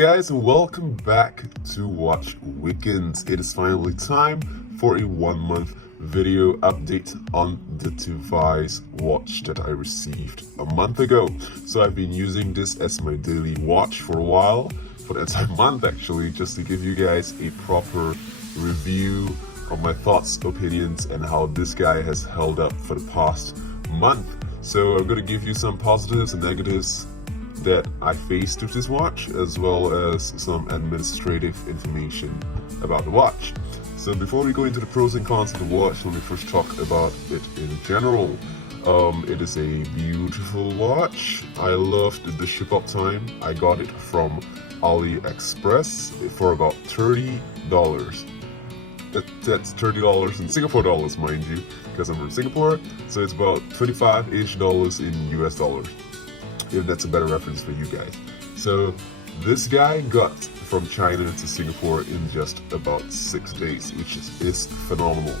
guys, and welcome back to Watch Weekends. It is finally time for a 1 month video update on the device watch that I received a month ago. So I've been using this as my daily watch for a while, for the entire month actually, just to give you guys a proper review of my thoughts, opinions, and how this guy has held up for the past month. So I'm going to give you some positives and negatives that I faced with this watch, as well as some administrative information about the watch. So before we go into the pros and cons of the watch, let me first talk about it in general. It is a beautiful watch. I loved the ship up time. I got it from AliExpress for about $30. That's $30 in Singapore dollars, mind you, because I'm from Singapore. So it's about $25-ish in US dollars, if that's a better reference for you guys. So this guy got from China to Singapore in just about 6 days, which is phenomenal.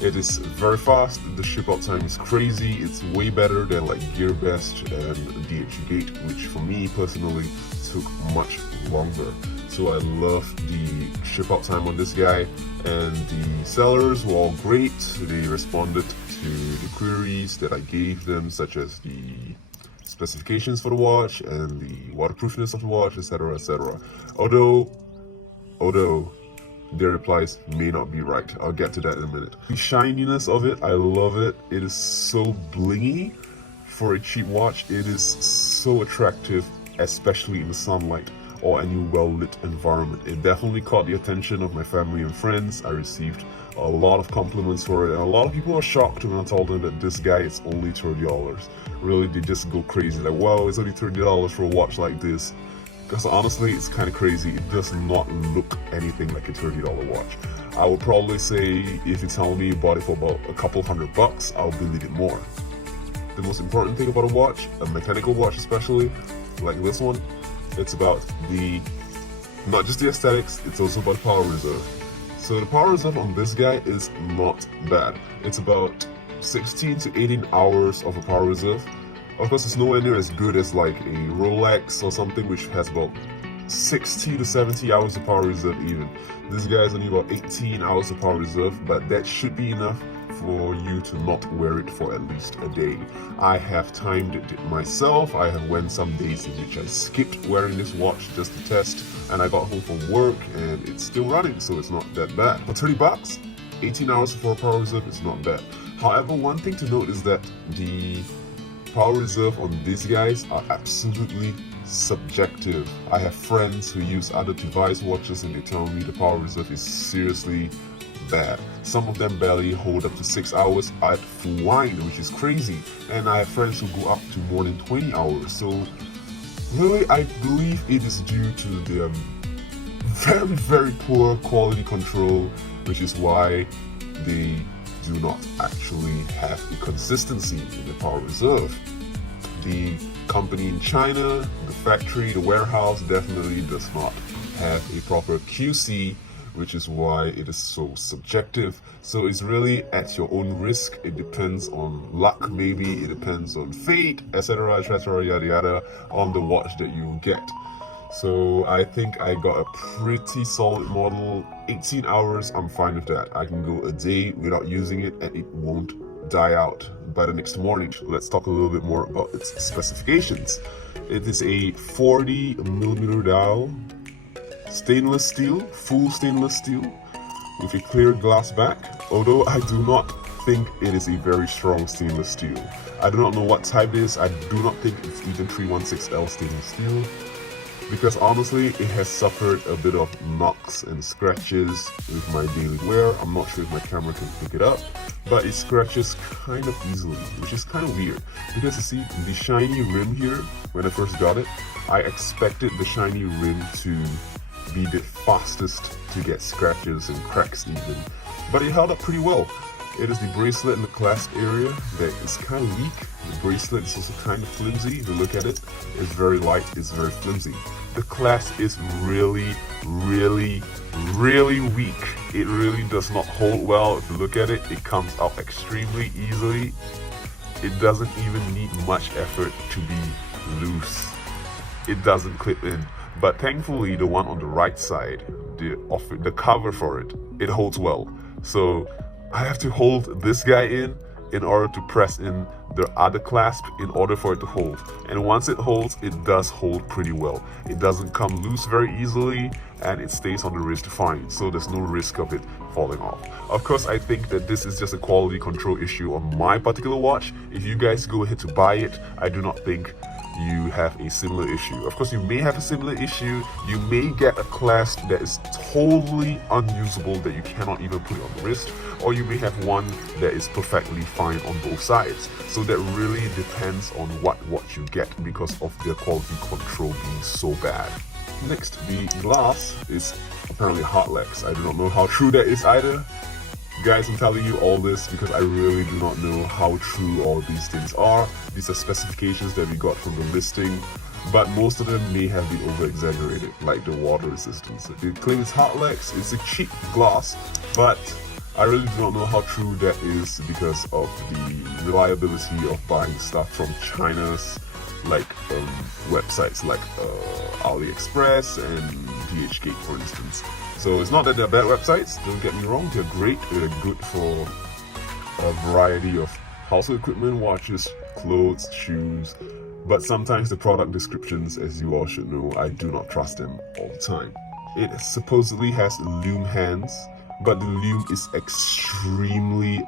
It is very fast. The ship out time is crazy. It's way better than like GearBest and DHgate, which for me personally took much longer. So I love the ship out time on this guy, and the sellers were all great. They responded to the queries that I gave them, such as the specifications for the watch and the waterproofness of the watch, etc, etc. Although their replies may not be right. I'll get to that in a minute. The shininess of it, I love it. It is so blingy for a cheap watch. It is so attractive, especially in the sunlight or any well-lit environment. It definitely caught the attention of my family and friends. I received a lot of compliments for it, and a lot of people are shocked when I told them that this guy is only $30. Really, they just go crazy, like, wow, it's only $30 for a watch like this. Because honestly, it's kind of crazy. It does not look anything like a $30 watch. I would probably say, if you tell me you bought it for about a couple $100, I'll believe it more. The most important thing about a watch, a mechanical watch especially, like this one, it's about not just the aesthetics, it's also about power reserve. So the power reserve on this guy is not bad. It's about 16 to 18 hours of a power reserve. Of course, it's nowhere near as good as like a Rolex or something, which has about 60 to 70 hours of power reserve even. This guy is only about 18 hours of power reserve, but that should be enough for you to not wear it for at least a day. I have timed it myself. I have went some days in which I skipped wearing this watch just to test, and I got home from work and it's still running, so it's not that bad. For $30, 18 hours for a power reserve is not bad. However, one thing to note is that the power reserve on these guys are absolutely subjective. I have friends who use other device watches and they tell me the power reserve is seriously bad. Some of them barely hold up to 6 hours at full wind, which is crazy. And I have friends who go up to more than 20 hours. So really, I believe it is due to the very poor quality control, which is why they do not actually have a consistency in the power reserve. The company in China, the factory, the warehouse definitely does not have a proper QC, which is why it is so subjective. So it's really at your own risk. It depends on luck, maybe it depends on fate, etc, yada yada, on the watch that you get. So I think I got a pretty solid model. 18 hours, I'm fine with that. I can go a day without using it and it won't die out by the next morning. Let's talk a little bit more about its specifications. It is a 40mm dial, stainless steel, full stainless steel, with a clear glass back, although I do not think it is a very strong stainless steel. I do not know what type it is. I do not think it's even 316L stainless steel, because honestly it has suffered a bit of knocks and scratches with my daily wear. I'm not sure if my camera can pick it up, but it scratches kind of easily, which is kind of weird, because you see the shiny rim here, when I first got it, I expected the shiny rim to be the fastest to get scratches and cracks even, but it held up pretty well. It is the bracelet in the clasp area that is kind of weak. The bracelet is also kind of flimsy. If you look at it, it's very light, it's very flimsy. The clasp is really weak. It really does not hold well. If you look at it, it comes up extremely easily. It doesn't even need much effort to be loose. It doesn't clip in. But thankfully, the one on the right side, the cover for it, it holds well. So I have to hold this guy in order to press in the other clasp in order for it to hold. And once it holds, it does hold pretty well. It doesn't come loose very easily, and it stays on the wrist fine, so there's no risk of it falling off. Of course, I think that this is just a quality control issue on my particular watch. If you guys go ahead to buy it, I do not think you have a similar issue. Of course, you may have a similar issue. You may get a clasp that is totally unusable, that you cannot even put it on the wrist, or you may have one that is perfectly fine on both sides. So that really depends on what watch you get because of their quality control being so bad. Next, the glass is apparently Heartlex. I do not know how true that is either. Guys, I'm telling you all this because I really do not know how true all these things are. These are specifications that we got from the listing, but most of them may have been over-exaggerated, like the water resistance. It claims Heartlex. It's a cheap glass, but I really do not know how true that is because of the reliability of buying stuff from China's websites like AliExpress and DHgate, for instance. So it's not that they're bad websites, don't get me wrong, they're great, they're good for a variety of household equipment, watches, clothes, shoes, but sometimes the product descriptions, as you all should know, I do not trust them all the time. It supposedly has lume hands, but the lume is extremely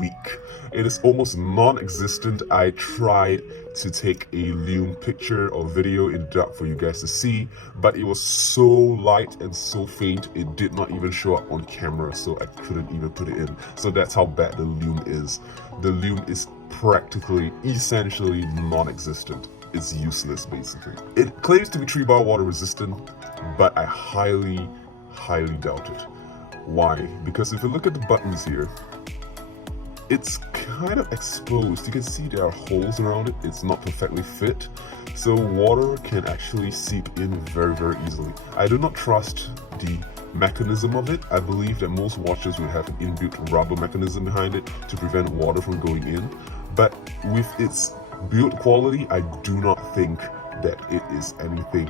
weak. It is almost non-existent. I tried to take a lume picture or video in the dark for you guys to see, but it was so light and so faint it did not even show up on camera, so I couldn't even put it in. So that's how bad the lume is. The lume is practically, essentially non-existent. It's useless basically. It claims to be 3-bar water resistant, but I highly doubt it. Why? Because if you look at the buttons here, it's kind of exposed. You can see there are holes around it. It's not perfectly fit, so water can actually seep in very easily. I do not trust the mechanism of it. I believe that most watches will have an inbuilt rubber mechanism behind it to prevent water from going in, but with its build quality, I do not think that it is anything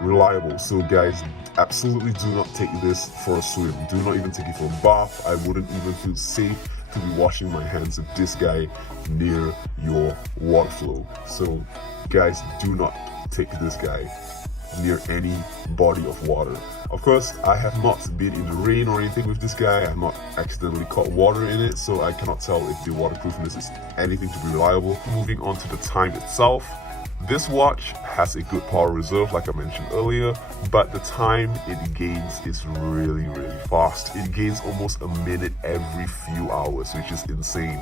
reliable. So guys, absolutely do not take this for a swim. Do not even take it for a bath. I wouldn't even feel safe to be washing my hands with this guy near your water flow. So guys, do not take this guy near any body of water. Of course, I have not been in the rain or anything with this guy. I have not accidentally caught water in it, so I cannot tell if the waterproofness is anything to be reliable. Moving on to the time itself. This watch has a good power reserve, like I mentioned earlier, but the time it gains is really fast. It gains almost a minute every few hours, which is insane.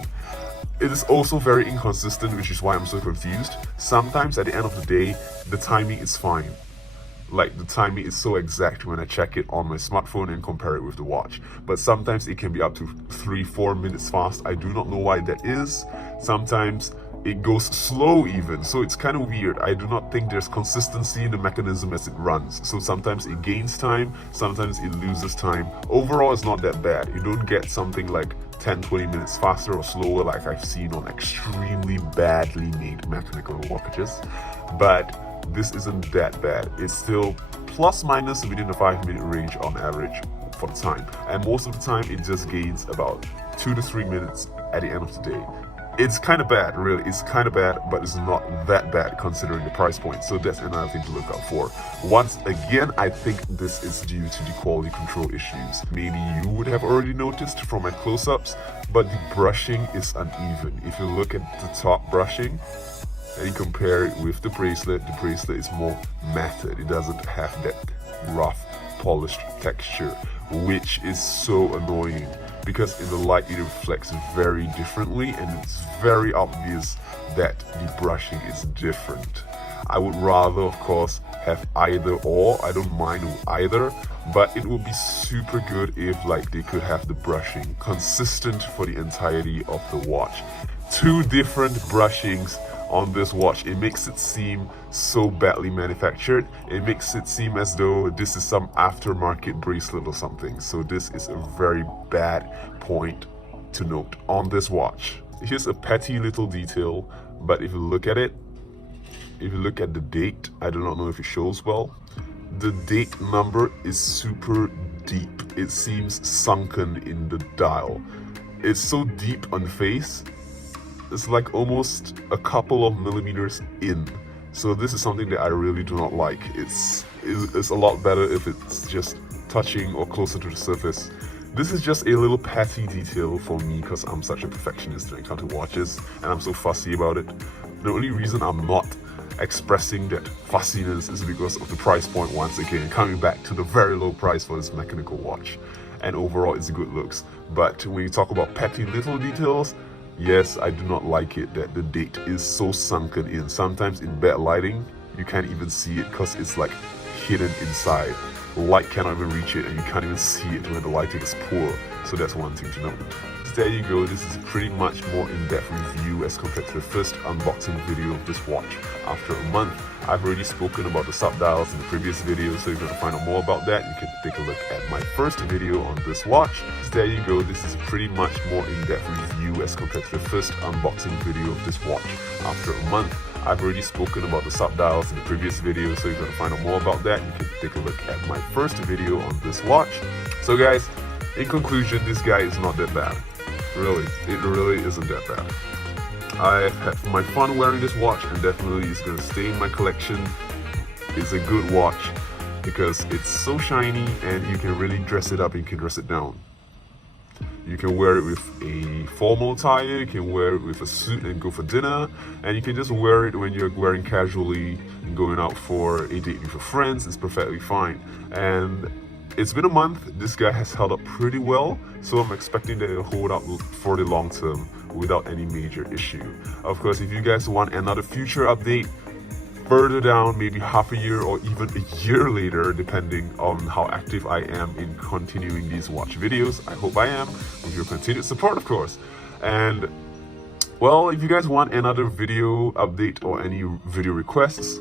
It is also very inconsistent, which is why I'm so confused. Sometimes at the end of the day, the timing is fine. Like, the timing is so exact when I check it on my smartphone and compare it with the watch. But sometimes it can be up to 3-4 minutes fast. I do not know why that is. Sometimes it goes slow even, so it's kind of weird. I do not think there's consistency in the mechanism as it runs. So sometimes it gains time, sometimes it loses time. Overall, it's not that bad. You don't get something like 10-20 minutes faster or slower like I've seen on extremely badly made mechanical watches, but this isn't that bad. It's still plus minus within the 5-minute range on average for the time, and most of the time it just gains about 2 to 3 minutes at the end of the day. It's kind of bad, really. It's kind of bad, but it's not that bad considering the price point. So that's another thing to look out for. Once again, I think this is due to the quality control issues. Maybe you would have already noticed from my close-ups, but the brushing is uneven. If you look at the top brushing and you compare it with the bracelet is more matted. It doesn't have that rough, polished texture, which is so annoying, because in the light it reflects very differently and it's very obvious that the brushing is different. I would rather, of course, have either or. I don't mind either, but it would be super good if they could have the brushing consistent for the entirety of the watch. 2 different brushings on this watch. It makes it seem so badly manufactured. It makes it seem as though this is some aftermarket bracelet or something. So this is a very bad point to note on this watch. Here's a petty little detail, but if you look at it, if you look at the date, I do not know if it shows well. The date number is super deep. It seems sunken in the dial. It's so deep on the face. It's like almost a couple of millimeters in. So this is something that I really do not like. It's a lot better if it's just touching or closer to the surface. This is just a little petty detail for me because I'm such a perfectionist when it comes to watches and I'm so fussy about it. The only reason I'm not expressing that fussiness is because of the price point once again, coming back to the very low price for this mechanical watch. And overall it's good looks. But when you talk about petty little details, yes, I do not like it that the date is so sunken in. Sometimes in bad lighting, you can't even see it because it's like hidden inside. Light cannot even reach it and you can't even see it when the lighting is poor. So that's one thing to note. So there you go, this is pretty much more in-depth review as compared to the first unboxing video of this watch. After a month, I've already spoken about the sub-dials in the previous video, so if you want to find out more about that, you can take a look at my first video on this watch. So there you go, this is pretty much more in-depth review as compared to the first unboxing video of this watch. After a month, I've already spoken about the sub-dials in the previous video, so if you want to find out more about that, you can take a look at my first video on this watch. So guys, in conclusion, this guy is not that bad. Really, it really isn't that bad. I've had my fun wearing this watch and definitely it's going to stay in my collection. It's a good watch because it's so shiny and you can really dress it up and you can dress it down. You can wear it with a formal attire, you can wear it with a suit and go for dinner, and you can just wear it when you're wearing casually and going out for a date with your friends. It's perfectly fine. And it's been a month, this guy has held up pretty well, so I'm expecting that it'll hold up for the long term without any major issue. Of course, if you guys want another future update, further down, maybe half a year or even a year later, depending on how active I am in continuing these watch videos. I hope I am, with your continued support, of course. And, well, if you guys want another video update or any video requests,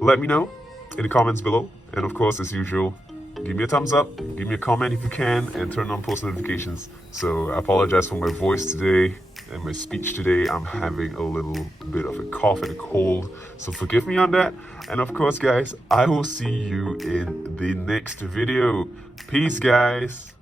let me know in the comments below. And of course, as usual, give me a thumbs up, give me a comment if you can, and turn on post notifications. So I apologize for my voice today and my speech today. I'm having a little bit of a cough and a cold, so forgive me on that. And of course guys, I will see you in the next video. Peace guys.